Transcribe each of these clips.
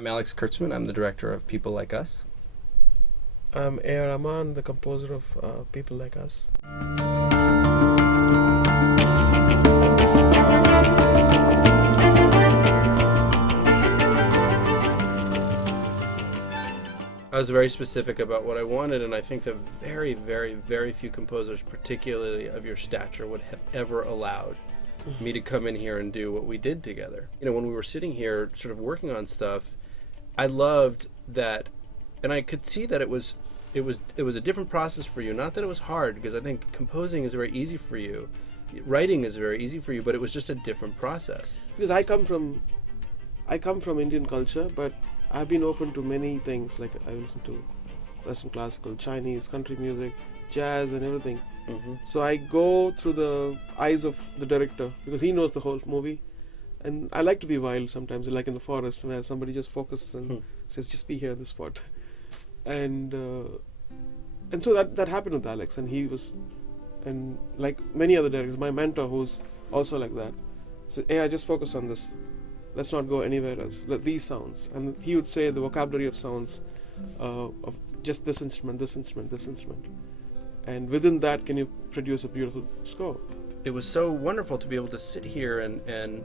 I'm Alex Kurtzman. I'm the director of People Like Us. I'm Rahman, the composer of People Like Us. I was very specific about what I wanted, and I think that very, very, very few composers, particularly of your stature, would have ever allowed me to come in here and do what we did together. You know, when we were sitting here sort of working on stuff, I loved that, and I could see that it was a different process for you. Not that it was hard, because I think composing is very easy for you. Writing is very easy for you, but it was just a different process. Because I come from Indian culture, but I've been open to many things. Like I listen to Western classical, Chinese, country music, jazz, and everything. Mm-hmm. So I go through the eyes of the director because he knows the whole movie. And I like to be wild sometimes, like in the forest, where somebody just focuses and says, "Just be here in this spot." And so that happened with Alex, and he was, and like many other directors, my mentor, who's also like that, said, "Hey, I just focus on this. Let's not go anywhere else. Let these sounds." And he would say the vocabulary of sounds of just this instrument, this instrument, this instrument, and within that, can you produce a beautiful score? It was so wonderful to be able to sit here and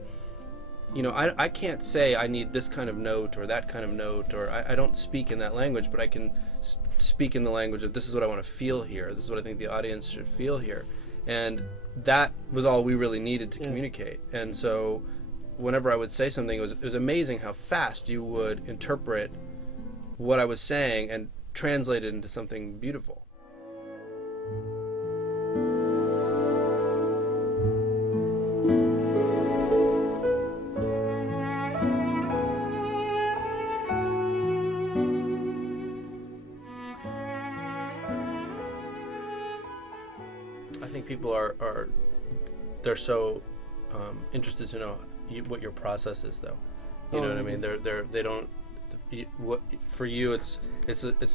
you know, I can't say I need this kind of note or that kind of note, or I don't speak in that language, but I can speak in the language of this is what I want to feel here. This is what I think the audience should feel here. And that was all we really needed to communicate. And so whenever I would say something, it was amazing how fast you would interpret what I was saying and translate it into something beautiful. I think people are they're so interested to know what your process is, though. You know what I mean? They don't. What for you? It's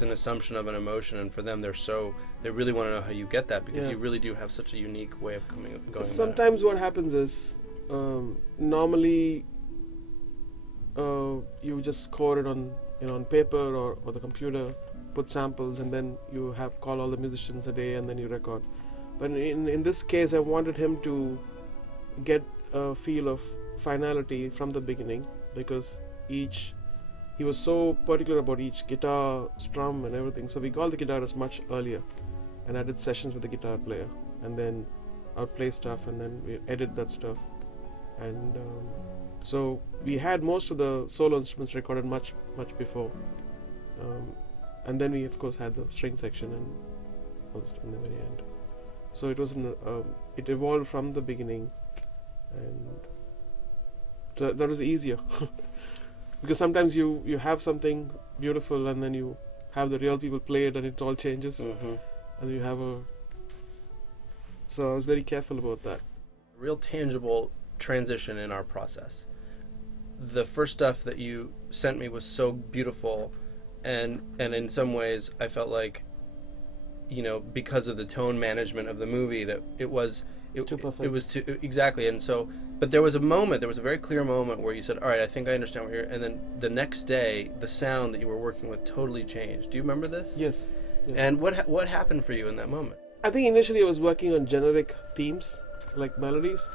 an assumption of an emotion, and for them, they really want to know how you get that, because you really do have such a unique way of going. Sometimes what happens is normally you just score it on paper or the computer, put samples, and then you have call all the musicians a day, and then you record. But in this case, I wanted him to get a feel of finality from the beginning, because he was so particular about each guitar strum and everything. So we called the guitarist much earlier, and I did sessions with the guitar player, and then I would play stuff, and then we edit that stuff. And so we had most of the solo instruments recorded much before, and then we of course had the string section and all the stuff in the very end. So it was it evolved from the beginning, and that was easier because sometimes you have something beautiful, and then you have the real people play it, and it all changes, and you have so I was very careful about that. Real tangible transition in our process. The first stuff that you sent me was so beautiful, and in some ways I felt like, you know, because of the tone management of the movie, that it was too perfect. It was too exactly. And so, but there was a very clear moment where you said, all right, I think I understand what you're, and then the next day the sound that you were working with totally changed. Do you remember this? Yes. And what happened for you in that moment? I think initially I was working on generic themes like melodies,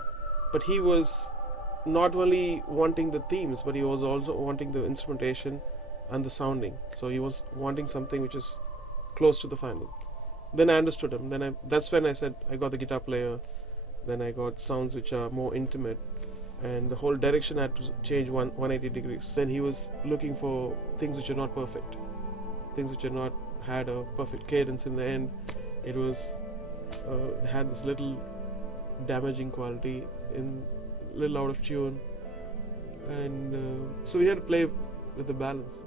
but he was not only wanting the themes, but he was also wanting the instrumentation and the sounding. So he was wanting something which is close to the final. Then I understood him. That's when I said I got the guitar player. Then I got sounds which are more intimate, and the whole direction had to change 180 degrees. Then he was looking for things which are not perfect, things which are not had a perfect cadence in the end. It was had this little damaging quality, in little out of tune, and so we had to play with the balance.